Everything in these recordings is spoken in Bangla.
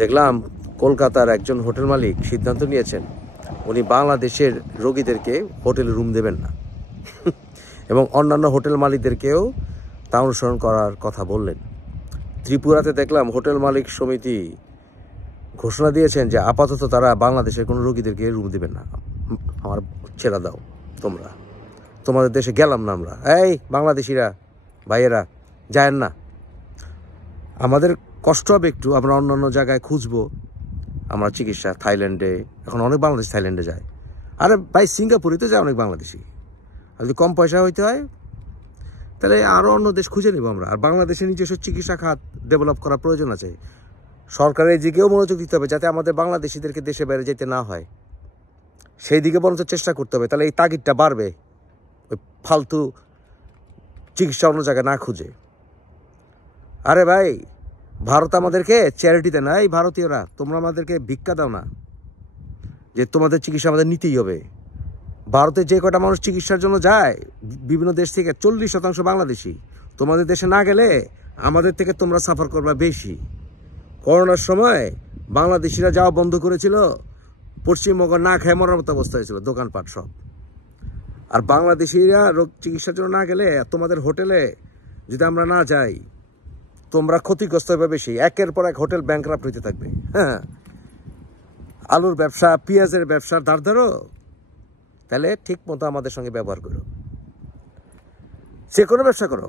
দেখলাম কলকাতার একজন হোটেল মালিক সিদ্ধান্ত নিয়েছেন উনি বাংলাদেশের রোগীদেরকে হোটেলে রুম দেবেন না এবং অন্যান্য হোটেল মালিকদেরকেও তা অনুসরণ করার কথা বললেন। ত্রিপুরাতে দেখলাম হোটেল মালিক সমিতি ঘোষণা দিয়েছেন যে আপাতত তারা বাংলাদেশের কোনো রোগীদেরকে রুম দেবেন না। আমার ছেড়ে দাও, তোমাদের দেশে গেলাম না আমরা, এই বাংলাদেশিরা ভাইয়েরা যায়েন না, আমাদের কষ্ট হবে একটু, আমরা অন্যান্য জায়গায় খুঁজবো আমরা চিকিৎসা। থাইল্যান্ডে এখন অনেক বাংলাদেশ থাইল্যান্ডে যায়, আরে ভাই সিঙ্গাপুরেতে যায় অনেক বাংলাদেশি। আর যদি কম পয়সা হইতে হয় তাহলে আরও অন্য দেশ খুঁজে নেব আমরা। আর বাংলাদেশের নিজস্ব চিকিৎসা খাত ডেভেলপ করার প্রয়োজন আছে। সরকারের এই দিকেও মনোযোগ দিতে হবে যাতে আমাদের বাংলাদেশিদেরকে দেশে বাইরে যেতে না হয়, সেই দিকে বরঞ্চ চেষ্টা করতে হবে। তাহলে এই তাগিদটা বাড়বে, ওই ফালতু চিকিৎসা অন্য জায়গায় না খুঁজে। আরে ভাই, ভারত আমাদেরকে চ্যারিটি দেয় না, এই ভারতীয়রা তোমরা আমাদেরকে ভিক্ষা দাও না যে তোমাদের চিকিৎসা আমাদের নিতেই হবে। ভারতে যে কটা মানুষ চিকিৎসার জন্য যায় বিভিন্ন দেশ থেকে 40% বাংলাদেশি। তোমাদের দেশে না গেলে আমাদের থেকে তোমরা সাফার করবা বেশি। করোনার সময় বাংলাদেশিরা যাওয়া বন্ধ করেছিল, পশ্চিমবঙ্গ না খেয়ে মরার মতো অবস্থা হয়েছিল, দোকানপাট সব। আর বাংলাদেশিরা রোগ চিকিৎসার জন্য না গেলে তোমাদের হোটেলে যদি আমরা না যাই তোমরা ক্ষতিগ্রস্ত হবে বেশি। একের পর এক হোটেল ব্যাংকরাপ্ট হইতে থাকবে। হ্যাঁ, আলুর ব্যবসা, পেঁয়াজের ব্যবসার ধার ধরো, তাহলে ঠিক মতো আমাদের সঙ্গে ব্যবহার করো। যে কোনো ব্যবসা করো,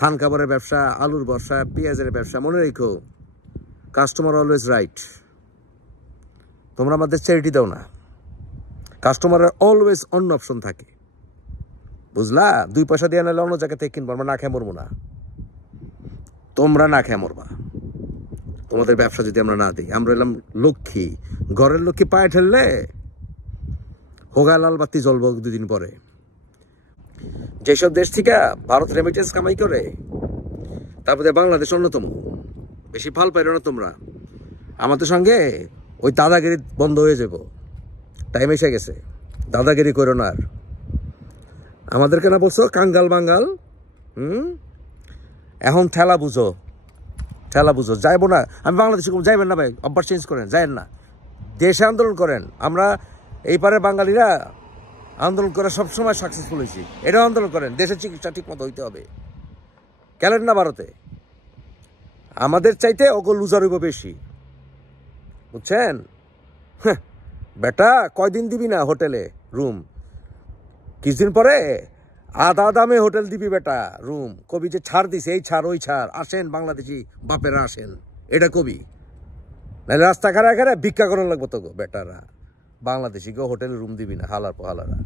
ধান খাবারের ব্যবসা, আলুর ব্যবসা, পেঁয়াজের ব্যবসা, মনে রেখো কাস্টমার অলওয়েজ রাইট। তোমরা আমাদের চ্যারিটি দাও না, কাস্টমারের অলওয়েজ অন্য অপশন থাকে, বুঝলা? 2 পয়সা দিয়ে আনলে অন্য জায়গা থেকে কিনবো, আমরা না খেয়ে মরবো না, তোমরা না খেয়ে মরবা। তোমাদের ব্যবসা যদি আমরা না দিই, আমরা এলাম লক্ষ্মী, ঘরের লক্ষ্মী পায়ে ঠেললে হোগা লাল বাতি জ্বলবো 2 দিন পরে। যেসব দেশ থেকে ভারত রেমিটেন্স কামাই করে তারপরে বাংলাদেশ অন্যতম। বেশি ফাল পাইল না তোমরা, আমাদের সঙ্গে ওই দাদাগিরি বন্ধ হয়ে যাব, টাইম এসে গেছে। দাদাগিরি করো না আর। আমাদেরকে না বলছো কাঙ্গাল বাঙ্গাল, এখন ঠেলা বুঝো, ঠেলা বুঝো। যাইবো না আমি বাংলাদেশে, যাইবেন না ভাই, অভ্যাস চেঞ্জ করেন, যাইেন না, দেশে আন্দোলন করেন। আমরা এই পারে বাঙালিরা আন্দোলন করে সবসময় সাকসেসফুল হয়েছি, এটাও আন্দোলন করেন। দেশের চিকিৎসা ঠিক মতো হইতে হবে, গেলেন না ভারতে, আমাদের চাইতে ওকে লুজার হইব বেশি, বুঝছেন? বেটা কয়দিন দিবি না হোটেলে রুম, কিছুদিন পরে আধা দামে হোটেল দিবি বেটা রুম। কবি যে ছাড় দিছে, এই ছাড় ওই ছাড়, আসেন বাংলাদেশি বাপেরা আসেন, এটা কবি। নাহলে রাস্তা খাড়া ভিক্ষা করার লাগবো তো বেটারা। বাংলাদেশিকে হোটেলে রুম দিবি না, হালার পহালারা।